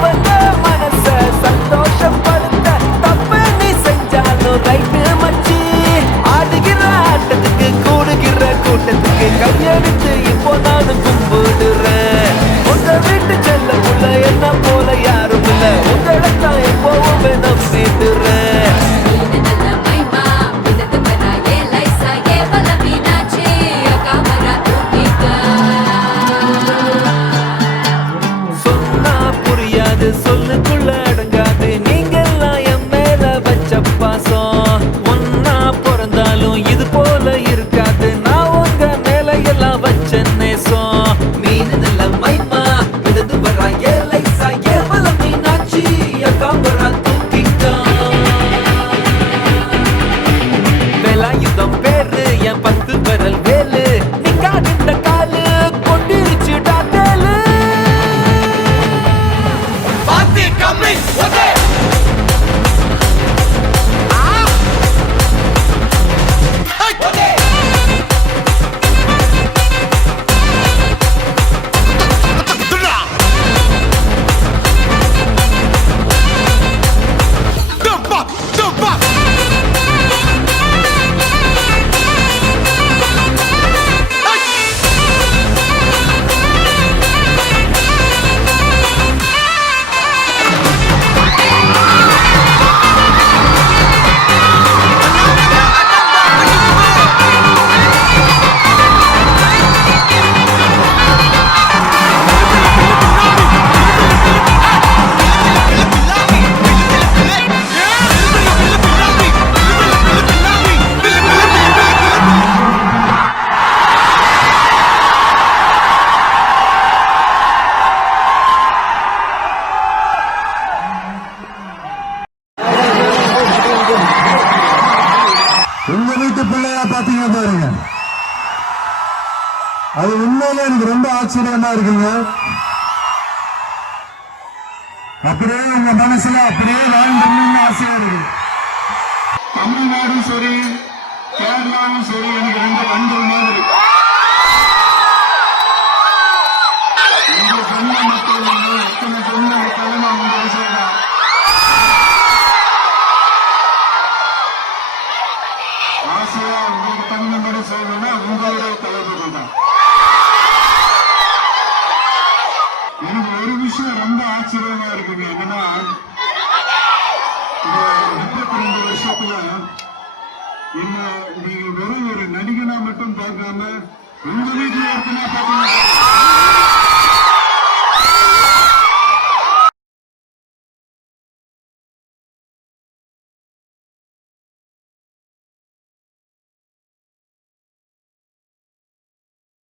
இவங்க மனச சந்தோஷப்படுத்த தப்பு நீ செஞ்சாலும் ரைட்டு மச்சி. ஆடுகிற ஆட்டத்துக்கு கூடுகிற கூட்டத்துக்கு கையெடுத்து இப்போ நானும் கும்பிடுறேன். உங்க வீட்டு செல்லக்குள்ள என்ன போல யாரும் இல்ல, உங்களைத்தான் எப்பவுமே நம்பிடுறேன். சொன்னா புரியாது, சொல்லுக்குள்ள அடங்காது, நீங்கெல்லாம் என் மேல வச்ச பாசம். ஒன்னா பிறந்தாலும் இது போல இருக்காது, நான் உங்க மேல எல்லாம் வச்ச நேசம். மீன் நல்ல மைமா மிதந்து வரா ஏலைசா ஏவல மீனாட்சி அக்காம்பரா தூக்கிட்டான். வேலாயுதம் பேரு என் 10 விரல் வேலு, நிக்காதிந்த காலு கொண்டிருச்சுடா தேலு. பாத்தி கம்மி ஒதே ஒதே துடா டப்பா டப்பா உங்க வீட்டு பிள்ளையா பாத்தீங்க பாருங்க, அது உண்மையிலே எனக்கு ரொம்ப ஆச்சரியமா இருக்குங்க. அப்படியே உங்க மனசுல அப்படியே வாழ்ந்துன்னு ஆசையா இருக்கு. தமிழ்நாடும் சரி கேரளாவும் சரி எனக்கு ரெண்டு கண்கள் மாதிரி. இந்த சொந்த மக்கள் அத்தனை சொந்த மக்கள் நான் உங்க சொல்றேன். ஆசையா உங்களுக்கு தகுந்த மாதிரி சொல்லணும்னா உங்களுடைய தலைப்பு தான். எனக்கு ஒரு விஷயம் ரொம்ப ஆச்சரியமா இருக்குங்க. என்னன்னா இந்த 32 வருஷத்துல என்ன நீங்க வெறும் ஒரு நடிகனா மட்டும் பார்க்காம உங்க வீட்டுல இருக்குன்னா பாத்தீங்கன்னா